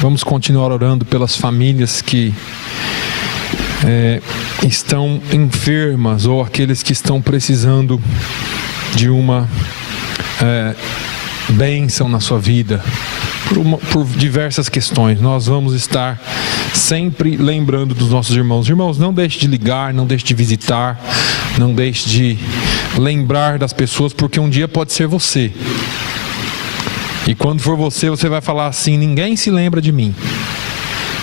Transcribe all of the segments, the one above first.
Vamos continuar orando pelas famílias que estão enfermas ou aqueles que estão precisando de uma bênção na sua vida, por diversas questões. Nós vamos estar sempre lembrando dos nossos irmãos. Irmãos, não deixe de ligar, não deixe de visitar, não deixe de lembrar das pessoas, porque um dia pode ser você. E quando for você, você vai falar assim: ninguém se lembra de mim.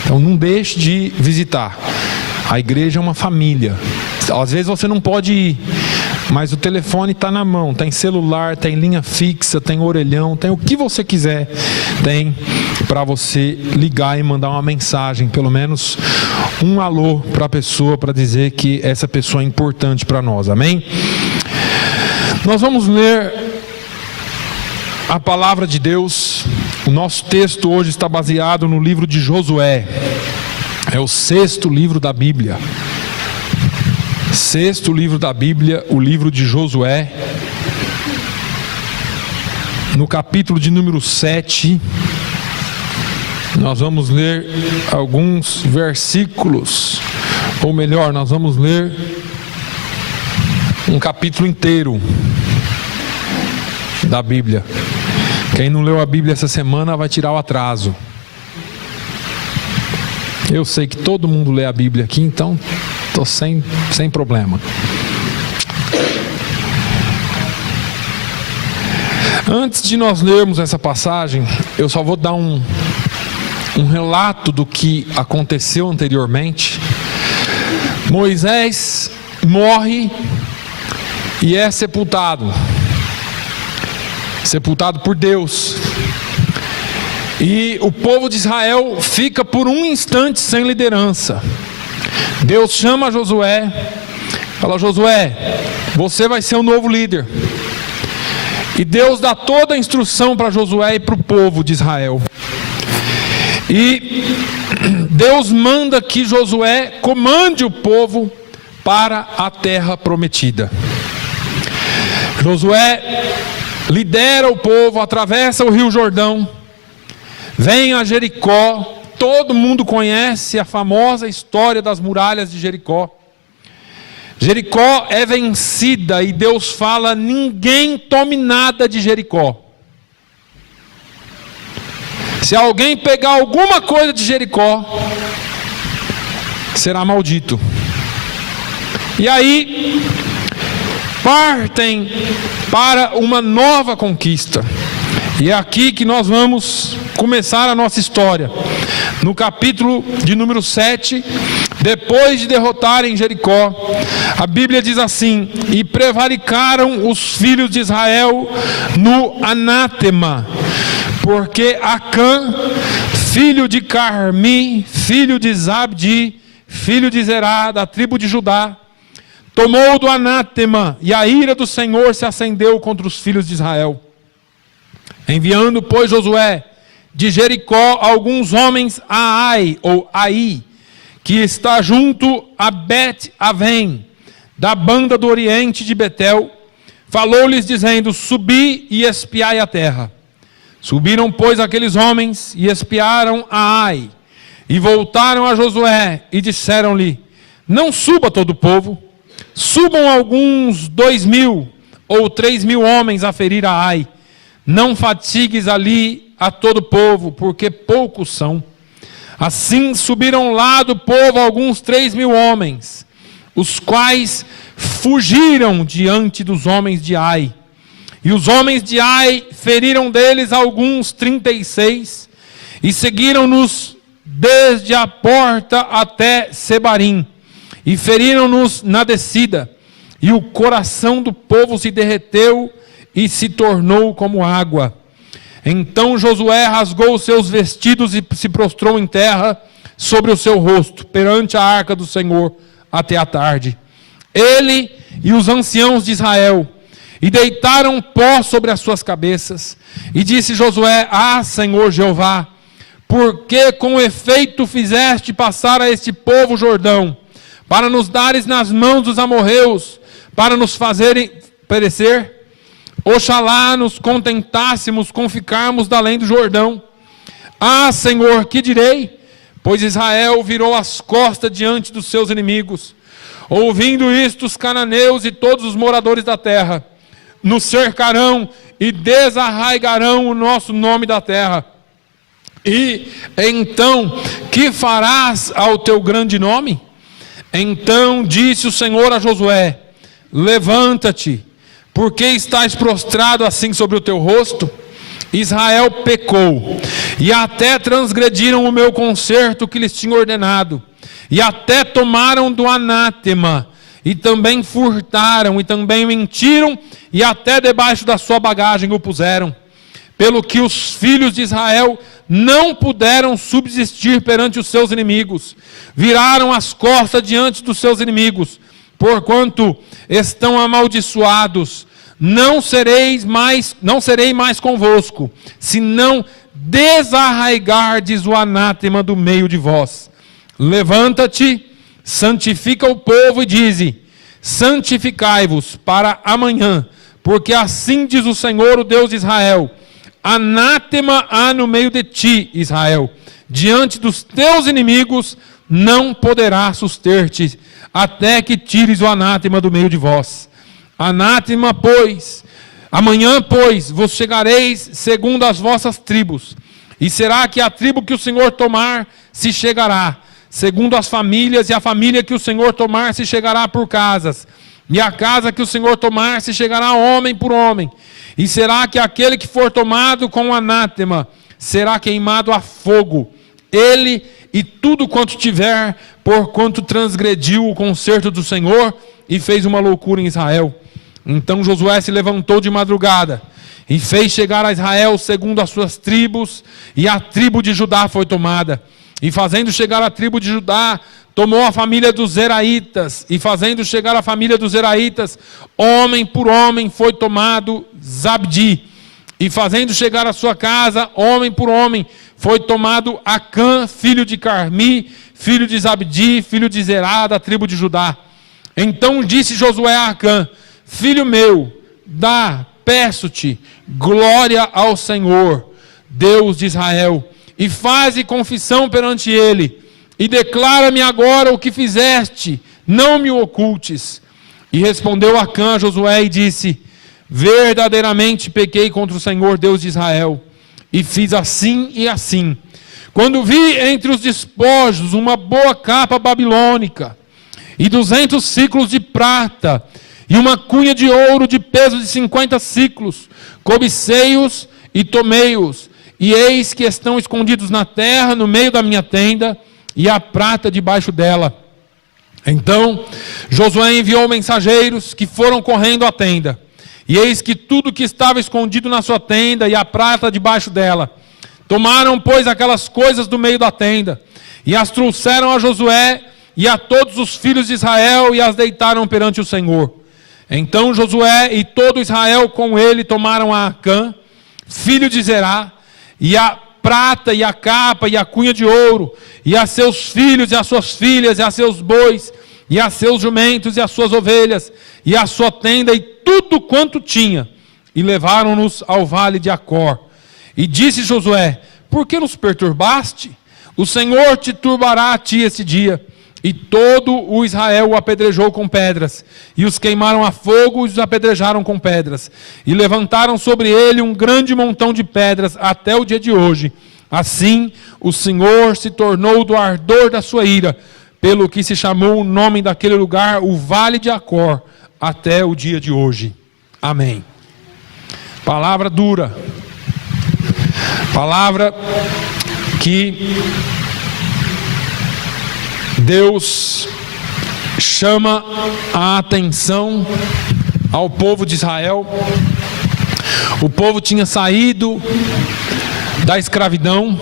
Então não deixe de visitar. A igreja é uma família. Às vezes você não pode ir, mas o telefone está na mão. Tem celular, tem linha fixa, tem orelhão, tem o que você quiser. Tem para você ligar e mandar uma mensagem, pelo menos um alô para a pessoa, para dizer que essa pessoa é importante para nós. Amém? Nós vamos ler a palavra de Deus. O nosso texto hoje está baseado no livro de Josué. É o 6º livro da Bíblia. 6º livro da Bíblia, o livro de Josué. No capítulo de número 7, nós vamos ler alguns versículos. Ou melhor, nós vamos ler um capítulo inteiro da Bíblia. Quem não leu a Bíblia essa semana vai tirar o atraso. Eu sei que todo mundo lê a Bíblia aqui, então estou sem problema. Antes de nós lermos essa passagem, eu só vou dar um relato do que aconteceu anteriormente. Moisés morre e é sepultado por Deus. E o povo de Israel fica por um instante sem liderança. Deus chama Josué, fala: Josué, você vai ser o novo líder. E Deus dá toda a instrução para Josué e para o povo de Israel. E Deus manda que Josué comande o povo para a terra prometida. Josué lidera o povo, atravessa o rio Jordão, vem a Jericó. Todo mundo conhece a famosa história das muralhas de Jericó. Jericó é vencida e Deus fala: ninguém tome nada de Jericó. Se alguém pegar alguma coisa de Jericó, será maldito. E aí partem para uma nova conquista. E é aqui que nós vamos começar a nossa história. No capítulo de número 7, depois de derrotarem Jericó, a Bíblia diz assim: e prevaricaram os filhos de Israel no anátema, porque Acã, filho de Carmi, filho de Zabdi, filho de Zerá, da tribo de Judá, tomou do anátema, e a ira do Senhor se acendeu contra os filhos de Israel. Enviando, pois, Josué de Jericó alguns homens a Ai, ou Ai, que está junto a Bet-Avém, da banda do oriente de Betel, falou-lhes dizendo: subi e espiai a terra. Subiram, pois, aqueles homens e espiaram a Ai, e voltaram a Josué e disseram-lhe: não suba todo o povo, subam alguns 2.000 ou 3.000 homens a ferir a Ai. Não fatigues ali a todo o povo, porque poucos são. Assim subiram lá do povo alguns 3.000 homens, os quais fugiram diante dos homens de Ai. E os homens de Ai feriram deles alguns 36, e seguiram-nos desde a porta até Sebarim, e feriram-nos na descida. E o coração do povo se derreteu e se tornou como água. Então Josué rasgou os seus vestidos e se prostrou em terra sobre o seu rosto, perante a arca do Senhor, até a tarde. Ele e os anciãos de Israel, e deitaram pó sobre as suas cabeças. E disse Josué: ah, Senhor Jeová, por que com efeito fizeste passar a este povo o Jordão, para nos dares nas mãos dos amorreus, para nos fazerem perecer? Oxalá nos contentássemos com ficarmos da além do Jordão. Ah, Senhor, que direi? Pois Israel virou as costas diante dos seus inimigos. Ouvindo isto, os cananeus e todos os moradores da terra nos cercarão e desarraigarão o nosso nome da terra. E então, que farás ao teu grande nome? Então disse o Senhor a Josué: levanta-te, porque estás prostrado assim sobre o teu rosto? Israel pecou, e até transgrediram o meu concerto que lhes tinha ordenado, e até tomaram do anátema, e também furtaram, e também mentiram, e até debaixo da sua bagagem o puseram. Pelo que os filhos de Israel não puderam subsistir perante os seus inimigos, viraram as costas diante dos seus inimigos, porquanto estão amaldiçoados. Não serei mais convosco, se não desarraigardes o anátema do meio de vós. Levanta-te, santifica o povo e dize: santificai-vos para amanhã, porque assim diz o Senhor, o Deus de Israel: anátema há no meio de ti, Israel, diante dos teus inimigos não poderá suster-te, até que tires o anátema do meio de vós. Anátema, pois, amanhã, pois, vos chegareis segundo as vossas tribos, e será que a tribo que o Senhor tomar se chegará, segundo as famílias, e a família que o Senhor tomar se chegará por casas, e a casa que o Senhor tomar se chegará homem por homem, e será que aquele que for tomado com anátema será queimado a fogo, ele e tudo quanto tiver, porquanto transgrediu o concerto do Senhor e fez uma loucura em Israel. Então Josué se levantou de madrugada e fez chegar a Israel segundo as suas tribos, e a tribo de Judá foi tomada. E fazendo chegar a tribo de Judá, tomou a família dos Zeraitas, e fazendo chegar a família dos Zeraitas, homem por homem foi tomado Zabdi. E fazendo chegar a sua casa, homem por homem, foi tomado Acã, filho de Carmi, filho de Zabdi, filho de Zerá, da tribo de Judá. Então disse Josué a Acã: filho meu, peço-te, glória ao Senhor, Deus de Israel, e faze confissão perante ele, e declara-me agora o que fizeste, não me o ocultes. E respondeu Acã a Josué e disse: verdadeiramente pequei contra o Senhor, Deus de Israel, e fiz assim e assim. Quando vi entre os despojos uma boa capa babilônica, e 200 ciclos de prata, e uma cunha de ouro de peso de 50 ciclos, cobicei-os e tomei-os, e eis que estão escondidos na terra, no meio da minha tenda, e a prata debaixo dela. Então Josué enviou mensageiros que foram correndo à tenda, e eis que tudo que estava escondido na sua tenda, e a prata debaixo dela. Tomaram, pois, aquelas coisas do meio da tenda, e as trouxeram a Josué e a todos os filhos de Israel, e as deitaram perante o Senhor. Então Josué e todo Israel com ele tomaram a Acã, filho de Zerá, e a prata, e a capa, e a cunha de ouro, e a seus filhos, e as suas filhas, e a seus bois, e a seus jumentos, e as suas ovelhas, e a sua tenda, e tudo quanto tinha, e levaram-nos ao vale de Acor. E disse Josué: por que nos perturbaste? O Senhor te turbará a ti esse dia. E todo o Israel o apedrejou com pedras, e os queimaram a fogo e os apedrejaram com pedras, e levantaram sobre ele um grande montão de pedras até o dia de hoje. Assim o Senhor se tornou do ardor da sua ira, pelo que se chamou o nome daquele lugar o Vale de Acor, até o dia de hoje. Amém. Palavra dura, palavra que Deus chama a atenção ao povo de Israel. O povo tinha saído da escravidão.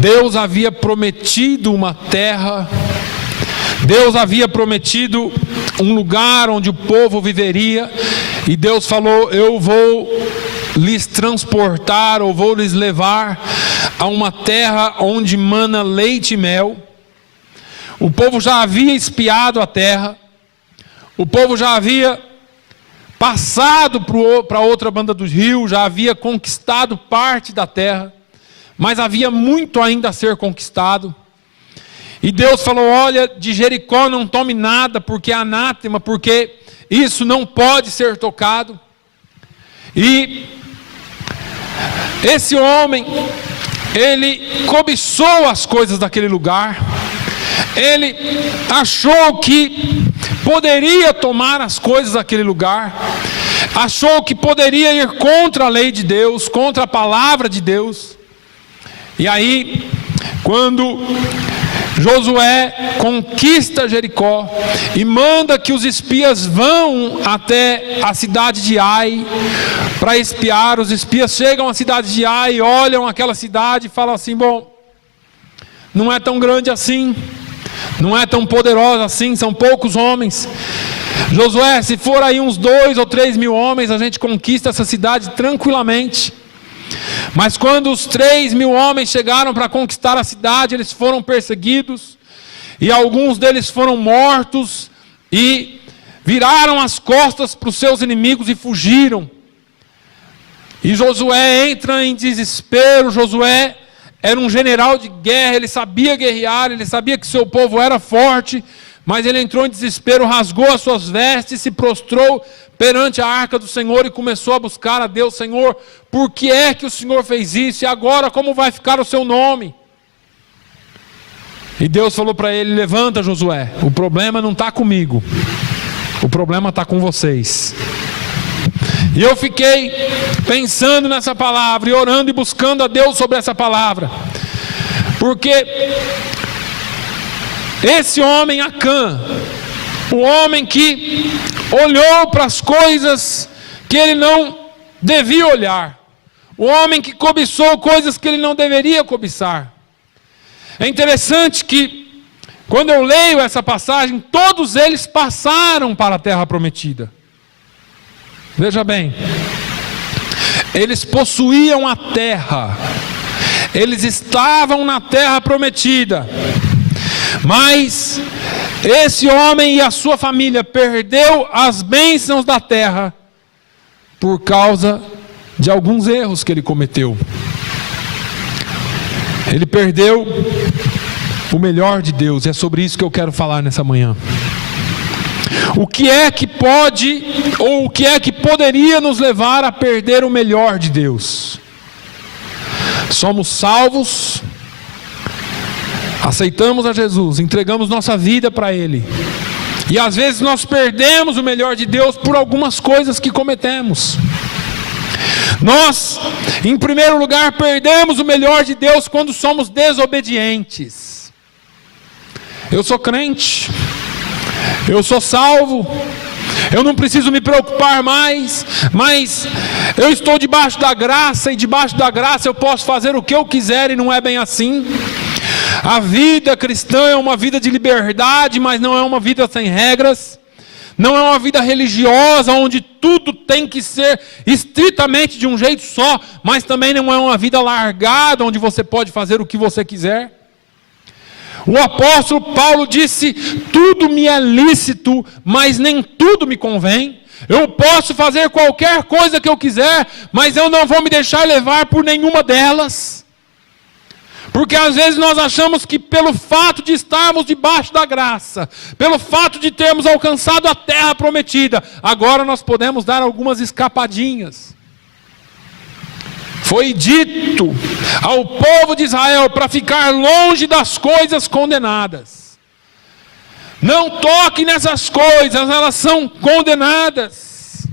Deus havia prometido uma terra. Deus havia prometido um lugar onde o povo viveria. E Deus falou: eu vou lhes transportar, ou vou lhes levar a uma terra onde mana leite e mel. O povo já havia espiado a terra, o povo já havia passado para outra banda do rio, já havia conquistado parte da terra, mas havia muito ainda a ser conquistado. E Deus falou: olha, de Jericó não tome nada, porque é anátema, porque isso não pode ser tocado. E esse homem, ele cobiçou as coisas daquele lugar, ele achou que poderia tomar as coisas daquele lugar, achou que poderia ir contra a lei de Deus, contra a palavra de Deus. E aí, quando Josué conquista Jericó e manda que os espias vão até a cidade de Ai para espiar, os espias chegam à cidade de Ai, olham aquela cidade e falam assim: bom, não é tão grande assim, não é tão poderosa assim, são poucos homens. Josué, se for aí uns 2 ou 3 mil homens, a gente conquista essa cidade tranquilamente. Mas quando os 3 mil homens chegaram para conquistar a cidade, eles foram perseguidos, e alguns deles foram mortos, e viraram as costas para os seus inimigos e fugiram. E Josué entra em desespero. Josué era um general de guerra, ele sabia guerrear, ele sabia que seu povo era forte, mas ele entrou em desespero, rasgou as suas vestes, se prostrou perante a arca do Senhor e começou a buscar a Deus: Senhor, por que é que o Senhor fez isso? E agora como vai ficar o seu nome? E Deus falou para ele: levanta, Josué, o problema não está comigo, o problema está com vocês. E eu fiquei pensando nessa palavra e orando e buscando a Deus sobre essa palavra, porque esse homem Acã, o homem que olhou para as coisas que ele não devia olhar, o homem que cobiçou coisas que ele não deveria cobiçar. É interessante que, quando eu leio essa passagem, todos eles passaram para a terra prometida. Veja bem, eles possuíam a terra, eles estavam na terra prometida, mas esse homem e a sua família perdeu as bênçãos da terra por causa de alguns erros que ele cometeu. Ele perdeu o melhor de Deus, e é sobre isso que eu quero falar nessa manhã. O que é que pode, ou o que é que poderia nos levar a perder o melhor de Deus? Somos salvos, aceitamos a Jesus, entregamos nossa vida para Ele, e às vezes nós perdemos o melhor de Deus por algumas coisas que cometemos. Nós, em primeiro lugar, perdemos o melhor de Deus quando somos desobedientes. Eu sou crente, eu sou salvo, eu não preciso me preocupar mais, mas eu estou debaixo da graça, e debaixo da graça eu posso fazer o que eu quiser, e não é bem assim. A vida cristã é uma vida de liberdade, mas não é uma vida sem regras. Não é uma vida religiosa, onde tudo tem que ser estritamente de um jeito só, mas também não é uma vida largada, onde você pode fazer o que você quiser. O apóstolo Paulo disse: tudo me é lícito, mas nem tudo me convém. Eu posso fazer qualquer coisa que eu quiser, mas eu não vou me deixar levar por nenhuma delas. Porque às vezes nós achamos que pelo fato de estarmos debaixo da graça, pelo fato de termos alcançado a terra prometida, agora nós podemos dar algumas escapadinhas. Foi dito ao povo de Israel para ficar longe das coisas condenadas. Não toque nessas coisas, elas são condenadas.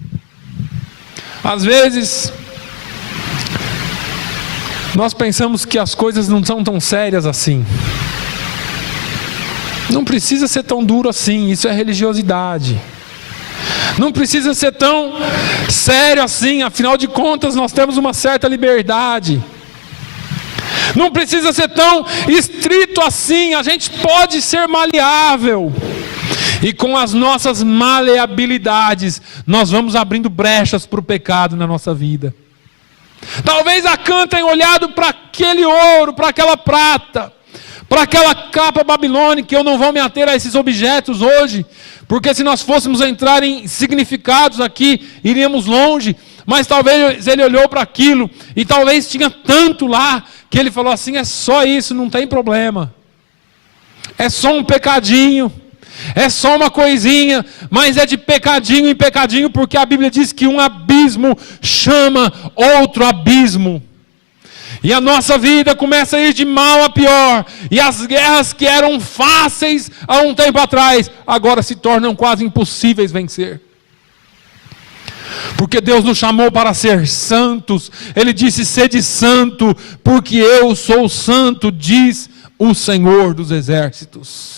Às vezes nós pensamos que as coisas não são tão sérias assim. Não precisa ser tão duro assim, isso é religiosidade. Não precisa ser tão sério assim, afinal de contas nós temos uma certa liberdade. Não precisa ser tão estrito assim, a gente pode ser maleável. E com as nossas maleabilidades, nós vamos abrindo brechas para o pecado na nossa vida. Talvez Acã tenha olhado para aquele ouro, para aquela prata, para aquela capa babilônica. Eu não vou me ater a esses objetos hoje, porque se nós fôssemos entrar em significados aqui, iríamos longe. mas talvez ele olhou para aquilo e talvez tinha tanto lá que ele falou assim: é só isso, não tem problema. É só um pecadinho, é só uma coisinha, mas é de pecadinho em pecadinho, porque a Bíblia diz que um abismo chama outro abismo. E a nossa vida começa a ir de mal a pior, e as guerras que eram fáceis há um tempo atrás, agora se tornam quase impossíveis vencer. Porque Deus nos chamou para ser santos. Ele disse: sede santo, porque eu sou santo, diz o Senhor dos exércitos.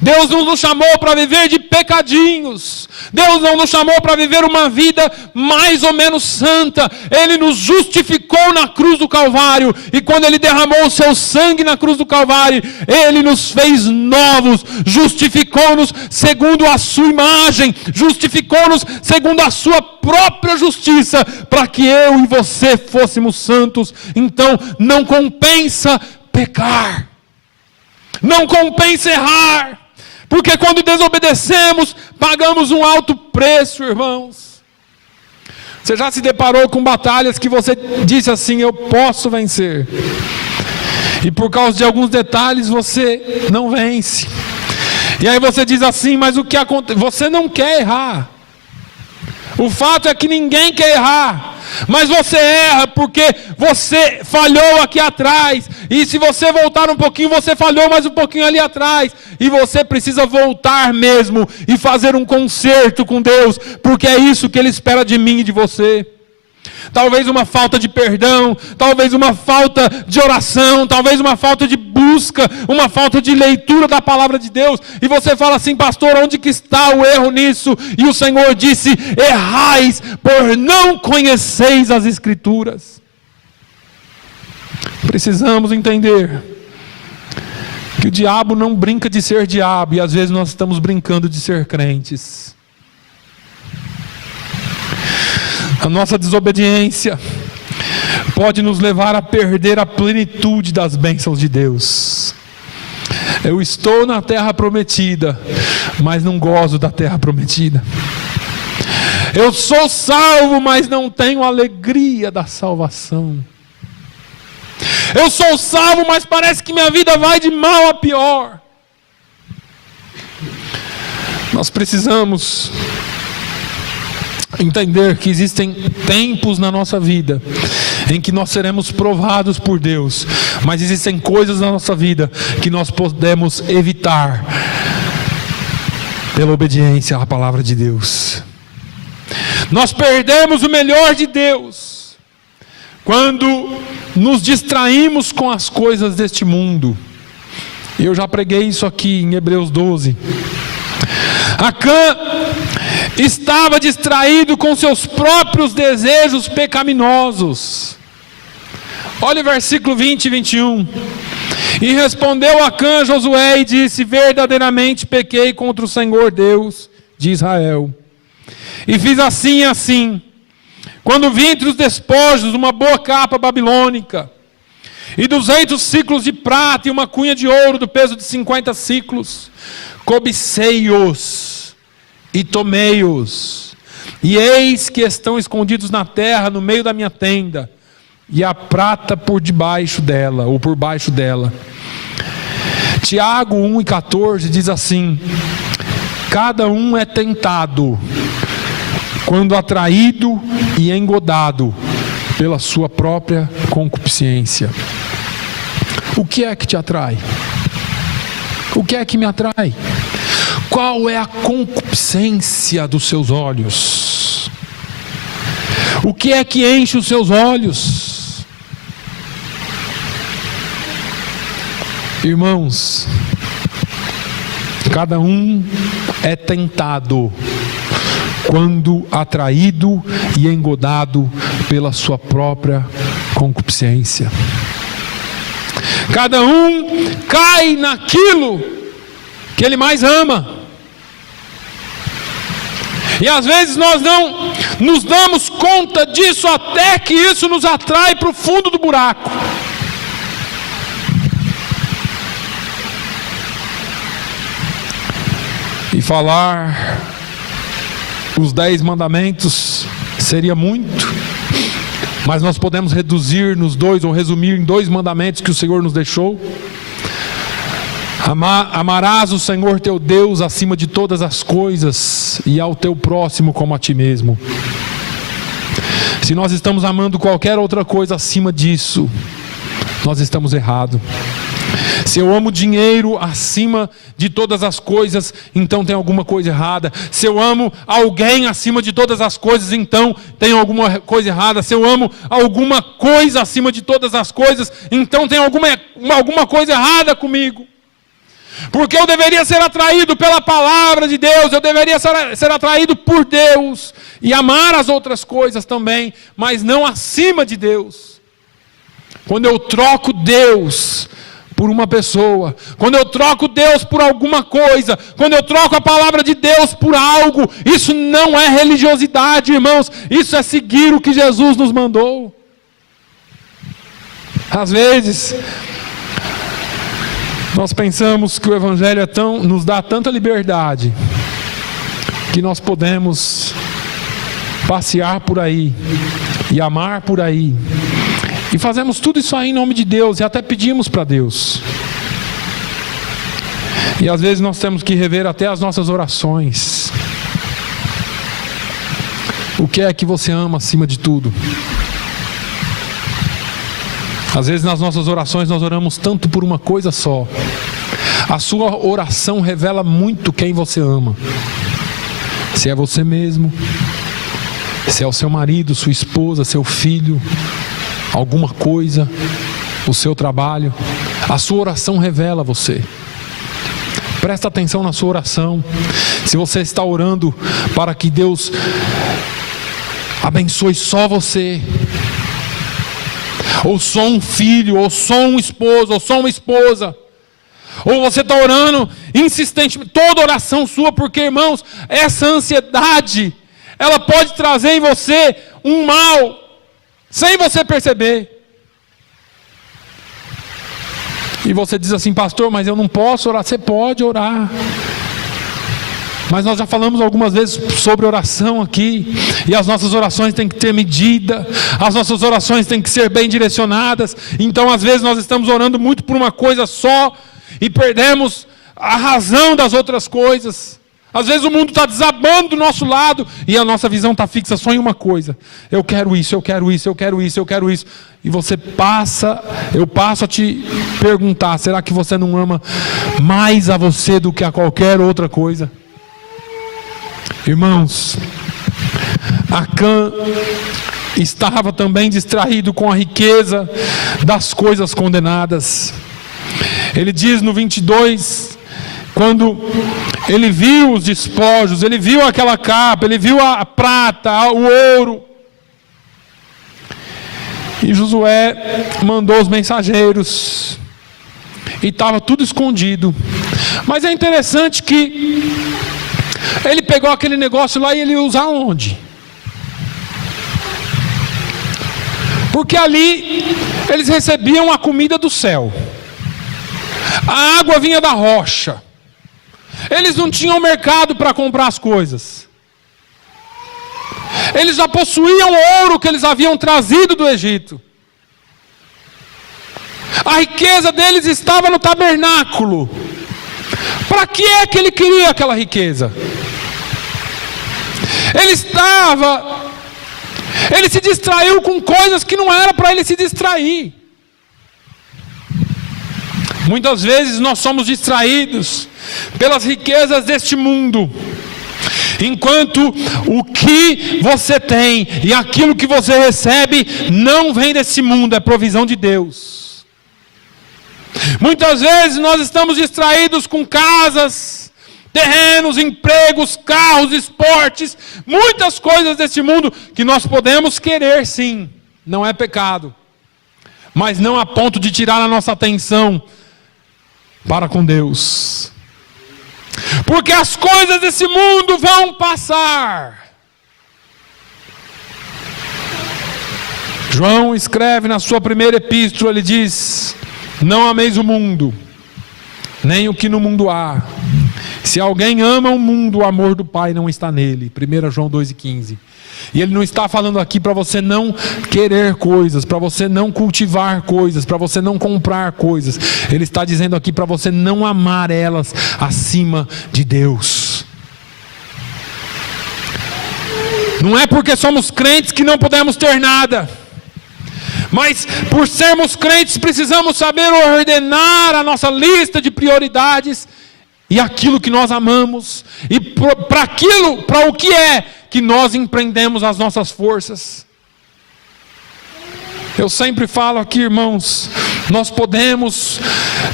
Deus não nos chamou para viver de pecadinhos. Deus não nos chamou para viver uma vida mais ou menos santa. Ele nos justificou na cruz do Calvário. E quando Ele derramou o seu sangue na cruz do Calvário, Ele nos fez novos. Justificou-nos segundo a sua imagem. Justificou-nos segundo a sua própria justiça, para que eu e você fôssemos santos. Então não compensa pecar. Não compensa errar. Porque quando desobedecemos, pagamos um alto preço, irmãos. Você já se deparou com batalhas que você disse assim: eu posso vencer, e por causa de alguns detalhes você não vence. E aí você diz assim: mas o que acontece? Você não quer errar. O fato é que ninguém quer errar. Mas você erra porque você falhou aqui atrás. E se você voltar um pouquinho, você falhou mais um pouquinho ali atrás. E você precisa voltar mesmo e fazer um conserto com Deus, porque é isso que Ele espera de mim e de você. Talvez uma falta de perdão, talvez uma falta de oração, talvez uma falta de busca, uma falta de leitura da palavra de Deus. E você fala assim: pastor, onde que está o erro nisso? E o Senhor disse: errais por não conheceis as Escrituras. Precisamos entender que o diabo não brinca de ser diabo, e às vezes nós estamos brincando de ser crentes. A nossa desobediência pode nos levar a perder a plenitude das bênçãos de Deus. Eu estou na terra prometida, mas não gozo da terra prometida. Eu sou salvo, mas não tenho alegria da salvação. Eu sou salvo, mas parece que minha vida vai de mal a pior. Nós precisamos entender que existem tempos na nossa vida em que nós seremos provados por Deus, mas existem coisas na nossa vida que nós podemos evitar pela obediência à palavra de Deus. Nós perdemos o melhor de Deus quando nos distraímos com as coisas deste mundo. Eu já preguei isso aqui em Hebreus 12. Acã estava distraído com seus próprios desejos pecaminosos. Olha o versículo 20 e 21. E respondeu Acã a Josué e disse: verdadeiramente pequei contra o Senhor Deus de Israel, e fiz assim e assim. Quando vi entre os despojos uma boa capa babilônica, e 200 ciclos de prata, e uma cunha de ouro do peso de 50 ciclos, cobicei-os e tomei-os, e eis que estão escondidos na terra, no meio da minha tenda, e a prata por debaixo dela, ou por baixo dela. Tiago 1:14 diz assim: cada um é tentado quando atraído e engodado pela sua própria concupiscência. O que é que te atrai? O que é que me atrai? Qual é a concupiscência dos seus olhos? O que é que enche os seus olhos? Irmãos, cada um é tentado quando atraído e engodado pela sua própria concupiscência. Cada um cai naquilo que ele mais ama. E às vezes nós não nos damos conta disso, até que isso nos atrai para o fundo do buraco. E falar os 10 mandamentos seria muito, mas nós podemos reduzir nos dois, ou resumir em 2 mandamentos que o Senhor nos deixou. Amarás o Senhor teu Deus acima de todas as coisas, e ao teu próximo como a ti mesmo. Se nós estamos amando qualquer outra coisa acima disso, nós estamos errados. Se eu amo dinheiro acima de todas as coisas, então tem alguma coisa errada. Se eu amo alguém acima de todas as coisas, então tem alguma coisa errada. Se eu amo alguma coisa acima de todas as coisas, então tem alguma coisa errada comigo. Porque eu deveria ser atraído pela palavra de Deus, eu deveria ser atraído por Deus e amar as outras coisas também, mas não acima de Deus. Quando eu troco Deus por uma pessoa, quando eu troco Deus por alguma coisa, quando eu troco a palavra de Deus por algo, isso não é religiosidade, irmãos, isso é seguir o que Jesus nos mandou. Às vezes nós pensamos que o Evangelho nos dá tanta liberdade, que nós podemos passear por aí, e amar por aí, e fazemos tudo isso aí em nome de Deus, e até pedimos para Deus. E às vezes nós temos que rever até as nossas orações. O que é que você ama acima de tudo? Às vezes nas nossas orações nós oramos tanto por uma coisa só. A sua oração revela muito quem você ama. Se é você mesmo, se é o seu marido, sua esposa, seu filho, alguma coisa, o seu trabalho. A sua oração revela você. Presta atenção na sua oração. Se você está orando para que Deus abençoe só você, ou só um filho, ou só um esposo, ou só uma esposa, ou você está orando insistentemente, toda oração sua, porque, irmãos, essa ansiedade, ela pode trazer em você um mal, sem você perceber. E você diz assim: pastor, mas eu não posso orar. Você pode orar. Mas nós já falamos algumas vezes sobre oração aqui, e as nossas orações têm que ter medida, as nossas orações têm que ser bem direcionadas. Então às vezes nós estamos orando muito por uma coisa só, e perdemos a razão das outras coisas. Às vezes o mundo está desabando do nosso lado, e a nossa visão está fixa só em uma coisa: eu quero isso, eu quero isso, eu quero isso, eu quero isso. E eu passo a te perguntar: será que você não ama mais a você do que a qualquer outra coisa? Irmãos, Acã estava também distraído com a riqueza das coisas condenadas. Ele diz no 22, quando ele viu os despojos, ele viu aquela capa, ele viu a prata, o ouro, e Josué mandou os mensageiros, e estava tudo escondido. Mas é interessante que ele pegou aquele negócio lá e ele ia usar onde? Porque ali eles recebiam a comida do céu, a água vinha da rocha, eles não tinham mercado para comprar as coisas, eles já possuíam o ouro que eles haviam trazido do Egito. A riqueza deles estava no tabernáculo. Para que é que ele queria aquela riqueza? Ele se distraiu com coisas que não era para ele se distrair. Muitas vezes nós somos distraídos pelas riquezas deste mundo, enquanto o que você tem e aquilo que você recebe não vem desse mundo, é provisão de Deus. Muitas vezes nós estamos distraídos com casas, terrenos, empregos, carros, esportes, muitas coisas desse mundo que nós podemos querer, sim, não é pecado, mas não a ponto de tirar a nossa atenção para com Deus. Porque as coisas desse mundo vão passar. João escreve na sua primeira epístola, ele diz: não ameis o mundo, nem o que no mundo há. Se alguém ama o mundo, o amor do Pai não está nele. 1 João 2,15. E ele não está falando aqui para você não querer coisas, para você não cultivar coisas, para você não comprar coisas. Ele está dizendo aqui para você não amar elas acima de Deus. Não é porque somos crentes que não podemos ter nada. Mas por sermos crentes precisamos saber ordenar a nossa lista de prioridades e aquilo que nós amamos, e para o que é que nós empreendemos as nossas forças. Eu sempre falo aqui, irmãos, nós podemos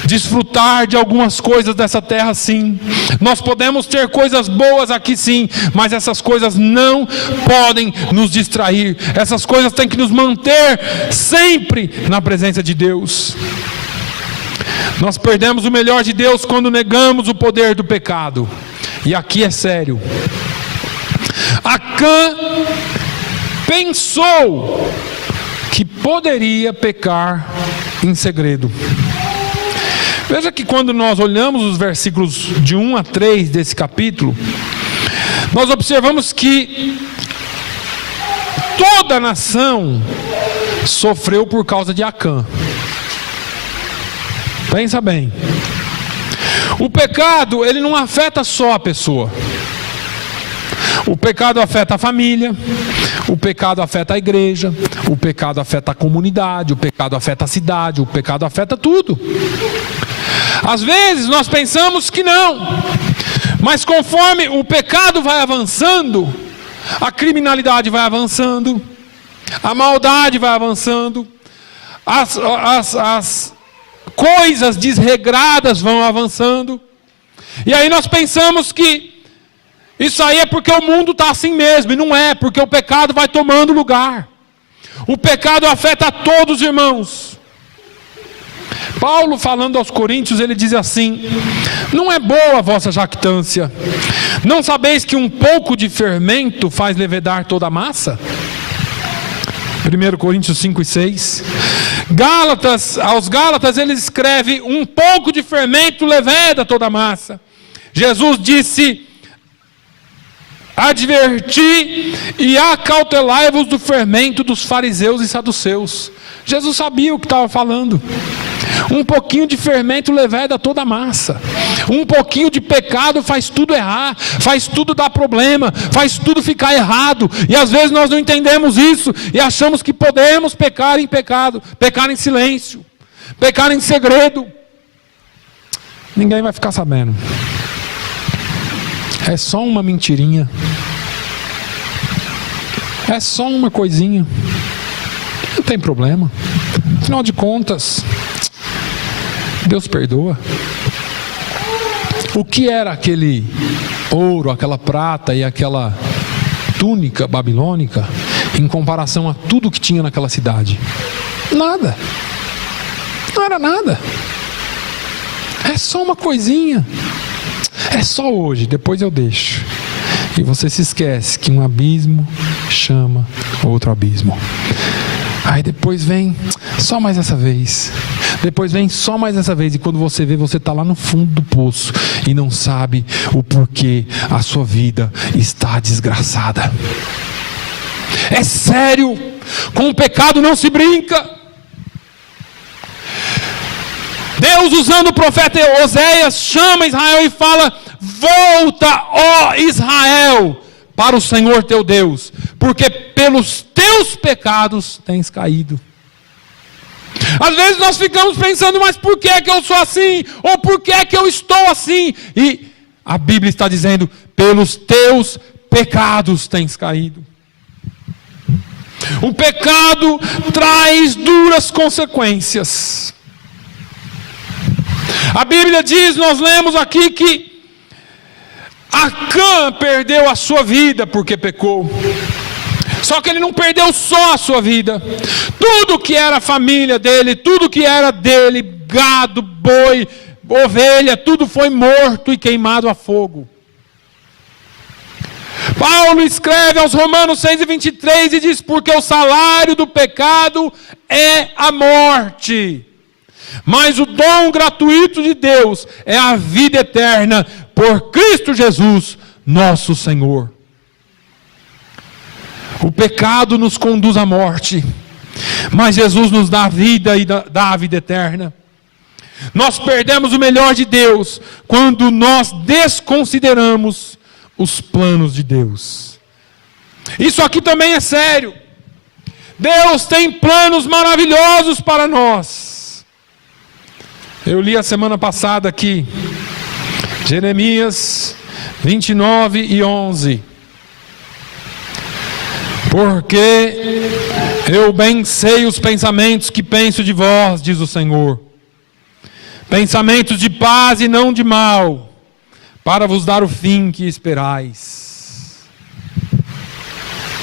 desfrutar de algumas coisas dessa terra, sim. Nós podemos ter coisas boas aqui, sim. Mas essas coisas não podem nos distrair. Essas coisas têm que nos manter sempre na presença de Deus. Nós perdemos o melhor de Deus quando negamos o poder do pecado. E aqui é sério. Acã pensou que poderia pecar em segredo. Veja que quando nós olhamos os versículos de 1 a 3 desse capítulo, nós observamos que toda a nação sofreu por causa de Acã. Pensa bem. O pecado, ele não afeta só a pessoa. O pecado afeta a família, o pecado afeta a igreja, o pecado afeta a comunidade, o pecado afeta a cidade, o pecado afeta tudo. Às vezes nós pensamos que não, mas conforme o pecado vai avançando, a criminalidade vai avançando, a maldade vai avançando, as coisas desregradas vão avançando, e aí nós pensamos que isso aí é porque o mundo está assim mesmo, e não é, porque o pecado vai tomando lugar. O pecado afeta a todos, irmãos. Paulo, falando aos Coríntios, ele diz assim: não é boa a vossa jactância. Não sabeis que um pouco de fermento faz levedar toda a massa? 1 Coríntios 5 e 6. Aos Gálatas ele escreve: um pouco de fermento leveda toda a massa. Jesus disse: adverti e acautelai-vos do fermento dos fariseus e saduceus. Jesus sabia o que estava falando. Um pouquinho de fermento leveda toda a massa. Um pouquinho de pecado faz tudo errar, faz tudo dar problema, faz tudo ficar errado. E às vezes nós não entendemos isso e achamos que podemos pecar em pecado, pecar em silêncio, pecar em segredo. Ninguém vai ficar sabendo. É só uma mentirinha. É só uma coisinha. Não tem problema. Afinal de contas, Deus perdoa. O que era aquele ouro, aquela prata e aquela túnica babilônica em comparação a tudo que tinha naquela cidade? Nada. Não era nada. É só uma coisinha. É só hoje, depois eu deixo. E você se esquece que um abismo chama outro abismo. Aí depois vem só mais essa vez. Depois vem só mais essa vez. E quando você vê, você está lá no fundo do poço e não sabe o porquê a sua vida está desgraçada. É sério. Com o pecado não se brinca. Deus, usando o profeta Oséias, chama Israel e fala: volta, ó Israel, para o Senhor teu Deus, porque pelos teus pecados tens caído. Às vezes nós ficamos pensando: mas por que é que eu sou assim? Ou por que é que eu estou assim? E a Bíblia está dizendo: pelos teus pecados tens caído. O pecado traz duras consequências. A Bíblia diz, nós lemos aqui, que Acã perdeu a sua vida porque pecou. Só que ele não perdeu só a sua vida. Tudo que era a família dele, tudo que era dele, gado, boi, ovelha, tudo foi morto e queimado a fogo. Paulo escreve aos Romanos 6:23 e diz: porque o salário do pecado é a morte, mas o dom gratuito de Deus é a vida eterna por Cristo Jesus, nosso Senhor. O pecado nos conduz à morte, mas Jesus nos dá a vida e dá a vida eterna. Nós perdemos o melhor de Deus quando nós desconsideramos os planos de Deus. Isso aqui também é sério. Deus tem planos maravilhosos para nós. Eu li a semana passada aqui, Jeremias 29 e 11. Porque eu bem sei os pensamentos que penso de vós, diz o Senhor. Pensamentos de paz e não de mal, para vos dar o fim que esperais.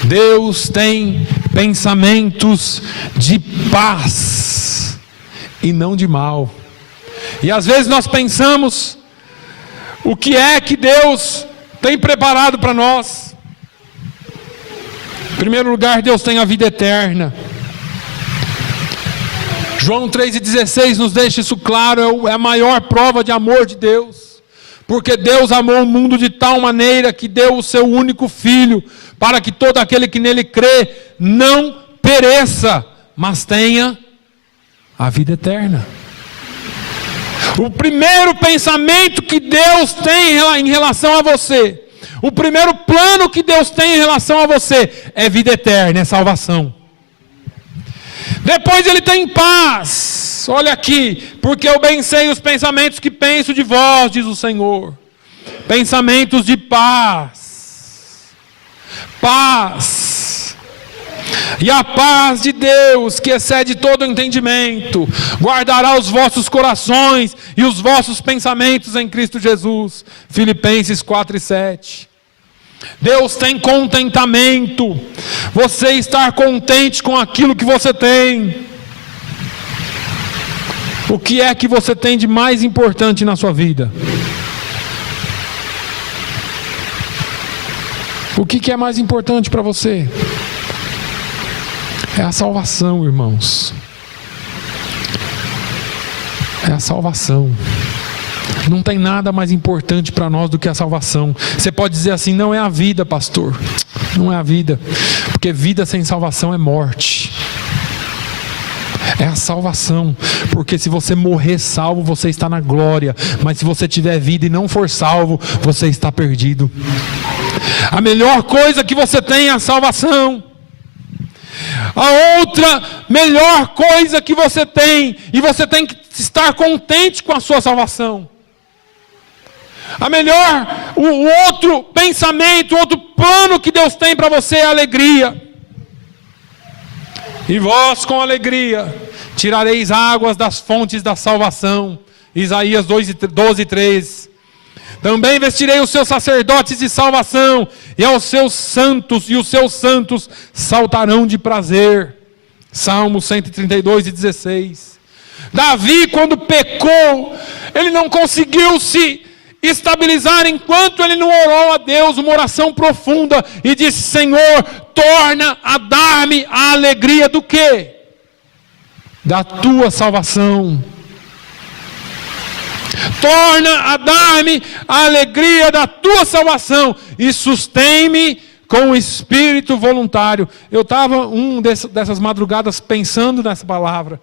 Deus tem pensamentos de paz e não de mal. E às vezes nós pensamos o que é que Deus tem preparado para nós. Em primeiro lugar, Deus tem a vida eterna. João 3,16 nos deixa isso claro, é a maior prova de amor de Deus. Porque Deus amou o mundo de tal maneira que deu o seu único Filho, para que todo aquele que nele crê não pereça, mas tenha a vida eterna. O primeiro pensamento que Deus tem em relação a você, o primeiro plano que Deus tem em relação a você é vida eterna, é salvação. Depois Ele tem paz. Olha aqui, porque eu bem sei os pensamentos que penso de vós, diz o Senhor. Pensamentos de paz. Paz. E a paz de Deus, que excede todo entendimento, guardará os vossos corações e os vossos pensamentos em Cristo Jesus. Filipenses 4:7. Deus tem contentamento. Você estar contente com aquilo que você tem. O que é que você tem de mais importante na sua vida? O que é mais importante para você? É a salvação, irmãos. É a salvação. Não tem nada mais importante para nós do que a salvação. Você pode dizer assim, não é a vida, pastor. Não é a vida. Porque vida sem salvação é morte. É a salvação. Porque se você morrer salvo, você está na glória. Mas se você tiver vida e não for salvo, você está perdido. A melhor coisa que você tem é a salvação. A outra melhor coisa que você tem, e você tem que estar contente com a sua salvação. O outro pensamento, o outro plano que Deus tem para você é a alegria. E vós com alegria tirareis águas das fontes da salvação. Isaías 12:3. Também vestirei os seus sacerdotes de salvação, e aos seus santos, e os seus santos saltarão de prazer. Salmo 132:16. Davi, quando pecou, ele não conseguiu se estabilizar enquanto ele não orou a Deus uma oração profunda e disse: Senhor, torna a dar-me a alegria do quê? Da tua salvação. Torna a dar-me a alegria da tua salvação e sustém-me com o espírito voluntário. Eu estava dessas madrugadas pensando nessa palavra.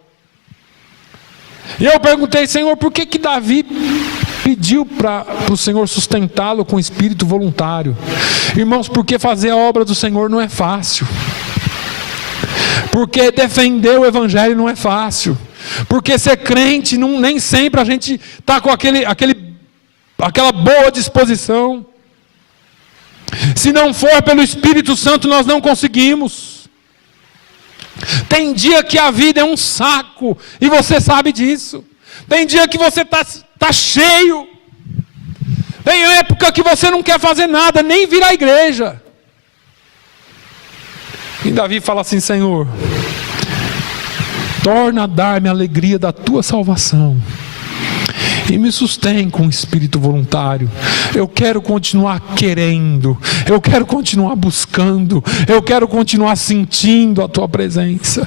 E eu perguntei, Senhor, por que Davi pediu para o Senhor sustentá-lo com espírito voluntário? Irmãos, porque fazer a obra do Senhor não é fácil. Porque defender o Evangelho não é fácil. Porque ser crente, nem sempre a gente está com aquela boa disposição. Se não for pelo Espírito Santo, nós não conseguimos. Tem dia que a vida é um saco, e você sabe disso. Tem dia que você está cheio. Tem época que você não quer fazer nada, nem vir à igreja. E Davi fala assim: Senhor, torna a dar-me a alegria da tua salvação e me sustém com espírito voluntário. Eu quero continuar querendo, eu quero continuar buscando, eu quero continuar sentindo a tua presença.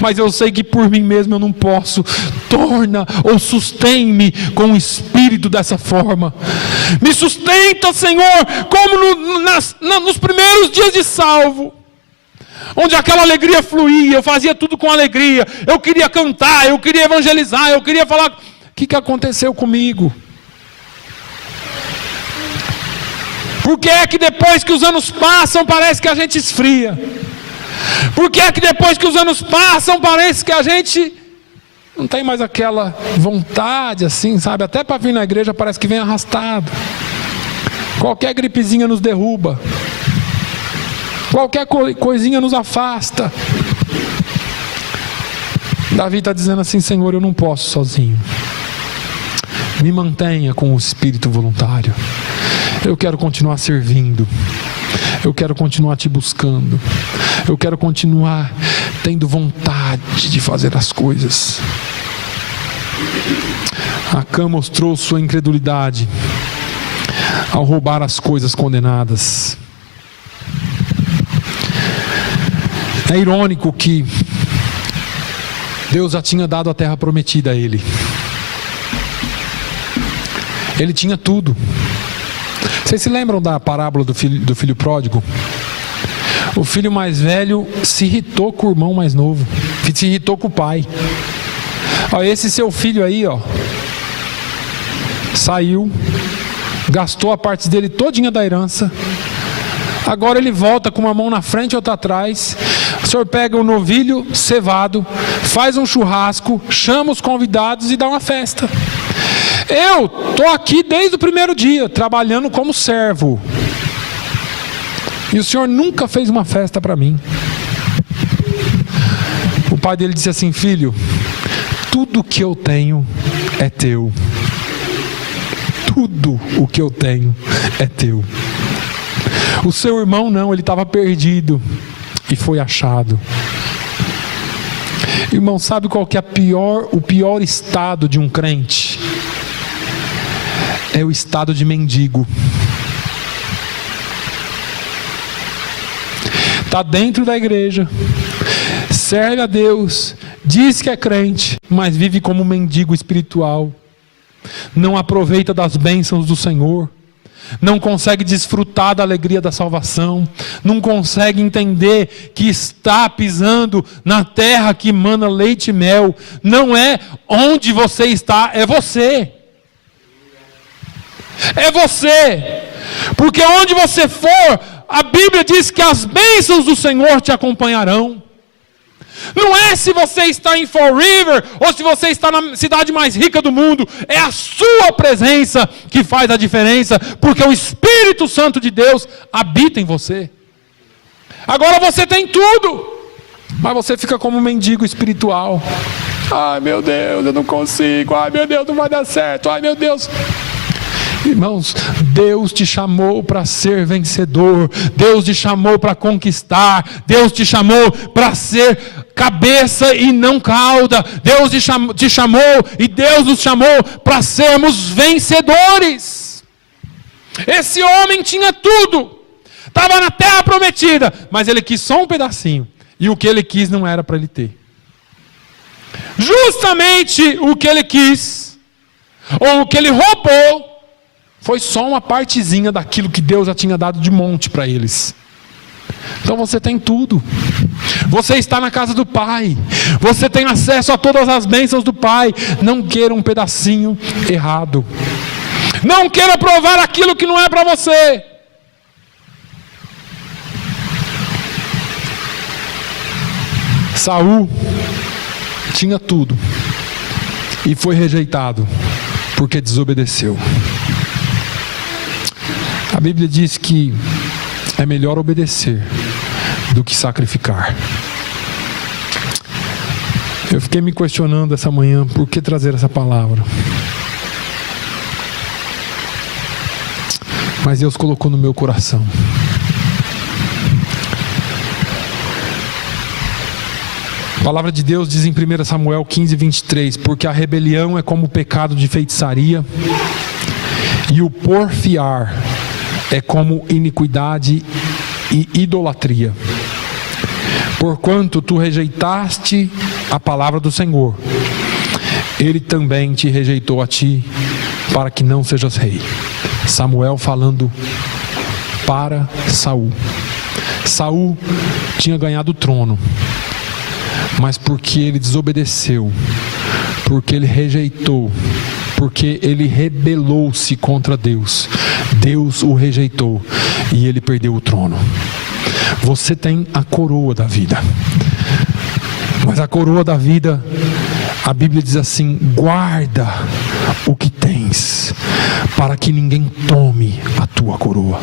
mas eu sei que por mim mesmo eu não posso. Torna ou sustém-me com o espírito espírito dessa forma. Me sustenta, Senhor, como nos primeiros dias de salvo, onde aquela alegria fluía, eu fazia tudo com alegria, eu queria cantar, eu queria evangelizar, eu queria falar. O que aconteceu comigo? Por que é que depois que os anos passam parece que a gente esfria? Por que é que depois que os anos passam parece que a gente não tem mais aquela vontade assim, sabe? Até para vir na igreja parece que vem arrastado. Qualquer gripezinha nos derruba. Qualquer coisinha nos afasta. Davi está dizendo assim: Senhor, eu não posso sozinho. Me mantenha com o espírito voluntário. Eu quero continuar servindo. Eu quero continuar te buscando. Eu quero continuar tendo vontade de fazer as coisas. Acã mostrou sua incredulidade ao roubar as coisas condenadas. É irônico que Deus já tinha dado a terra prometida a ele. Ele tinha tudo. Vocês se lembram da parábola do filho pródigo? O filho mais velho se irritou com o irmão mais novo, se irritou com o pai. Ó, esse seu filho aí, ó, saiu, gastou a parte dele todinha da herança. Agora ele volta com uma mão na frente e outra atrás. O senhor pega um novilho cevado, faz um churrasco, chama os convidados e dá uma festa. Eu estou aqui desde o primeiro dia, trabalhando como servo. E o senhor nunca fez uma festa para mim. O pai dele disse assim: filho, tudo que eu tenho é teu. Tudo o que eu tenho é teu. O seu irmão não, ele estava perdido e foi achado. Irmão, sabe qual que é o pior estado de um crente? É o estado de mendigo. Está dentro da igreja, serve a Deus, diz que é crente, mas vive como um mendigo espiritual. Não aproveita das bênçãos do Senhor. Não consegue desfrutar da alegria da salvação, não consegue entender que está pisando na terra que mana leite e mel. Não é onde você está, é você. É você, porque onde você for, a Bíblia diz que as bênçãos do Senhor te acompanharão. Não é se você está em Fall River ou se você está na cidade mais rica do mundo. É a sua presença que faz a diferença, porque o Espírito Santo de Deus habita em você. Agora você tem tudo, mas você fica como um mendigo espiritual. Ai meu Deus, eu não consigo. Ai meu Deus, não vai dar certo. Ai meu Deus. Irmãos, Deus te chamou para ser vencedor. Deus te chamou para conquistar. Deus te chamou para ser cabeça e não cauda. Deus te chamou e Deus nos chamou para sermos vencedores. Esse homem tinha tudo, estava na terra prometida, mas ele quis só um pedacinho, e o que ele quis não era para ele ter. Justamente o que ele quis, ou o que ele roubou, foi só uma partezinha daquilo que Deus já tinha dado de monte para eles. Então você tem tudo. Você está na casa do Pai. Você tem acesso a todas as bênçãos do Pai. Não queira um pedacinho errado. Não queira provar aquilo que não é para você. Saul tinha tudo e foi rejeitado porque desobedeceu. A Bíblia diz que é melhor obedecer do que sacrificar. Eu fiquei me questionando essa manhã, por que trazer essa palavra? Mas Deus colocou no meu coração. A palavra de Deus diz em 1 Samuel 15, 23, porque a rebelião é como o pecado de feitiçaria, e o porfiar é como iniquidade e idolatria. Porquanto tu rejeitaste a palavra do Senhor, Ele também te rejeitou a ti, para que não sejas rei. Samuel falando para Saul. Saul tinha ganhado o trono, mas porque ele desobedeceu, porque ele rejeitou, porque ele rebelou-se contra Deus, Deus o rejeitou e ele perdeu o trono. Você tem a coroa da vida, mas a coroa da vida, a Bíblia diz assim: guarda o que tens, para que ninguém tome a tua coroa.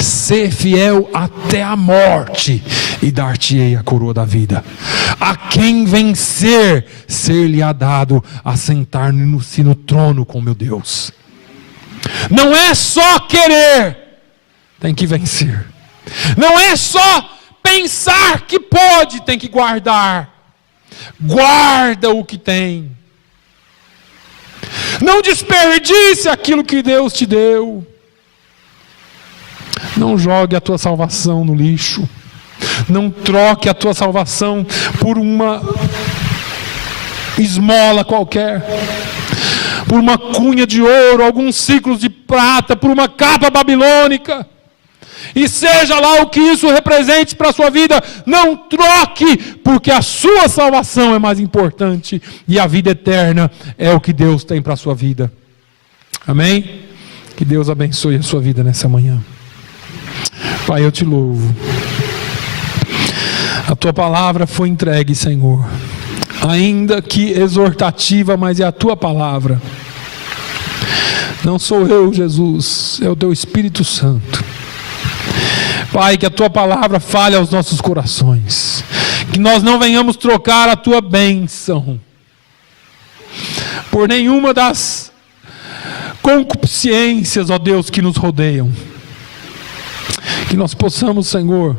Ser fiel até a morte, e dar-te-ei a coroa da vida. A quem vencer, ser-lhe-á dado assentar-se no trono com meu Deus. Não é só querer, tem que vencer. Não é só pensar que pode, tem que guardar. Guarda o que tem. Não desperdice aquilo que Deus te deu. Não jogue a tua salvação no lixo. Não troque a tua salvação por uma esmola qualquer, por uma cunha de ouro, alguns ciclos de prata, por uma capa babilônica. E seja lá o que isso represente para a sua vida, não troque, porque a sua salvação é mais importante e a vida eterna é o que Deus tem para a sua vida. Amém? Que Deus abençoe a sua vida nessa manhã. Pai, eu te louvo. A tua palavra foi entregue, Senhor, ainda que exortativa, mas é a tua palavra. Não sou eu, Jesus, é o teu Espírito Santo. Pai, que a tua palavra fale aos nossos corações, que nós não venhamos trocar a tua bênção por nenhuma das concupiscências, ó Deus, que nos rodeiam. Que nós possamos, Senhor,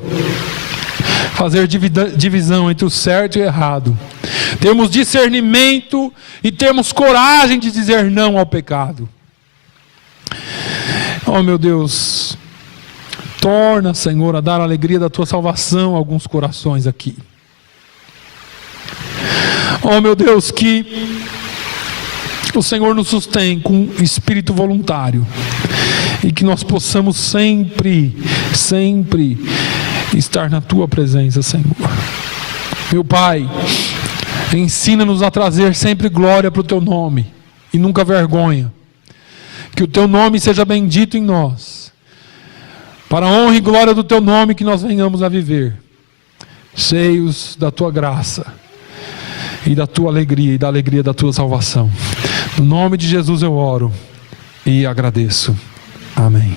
fazer divisão entre o certo e o errado, termos discernimento e termos coragem de dizer não ao pecado. Oh meu Deus, torna, Senhor, a dar a alegria da tua salvação a alguns corações aqui. Oh meu Deus, que o Senhor nos sustém com espírito voluntário e que nós possamos sempre estar na tua presença, Senhor. Meu Pai, ensina-nos a trazer sempre glória para o teu nome e nunca vergonha. Que o teu nome seja bendito em nós, para a honra e glória do teu nome, que nós venhamos a viver cheios da tua graça e da tua alegria e da alegria da tua salvação. No nome de Jesus eu oro e agradeço. Amém.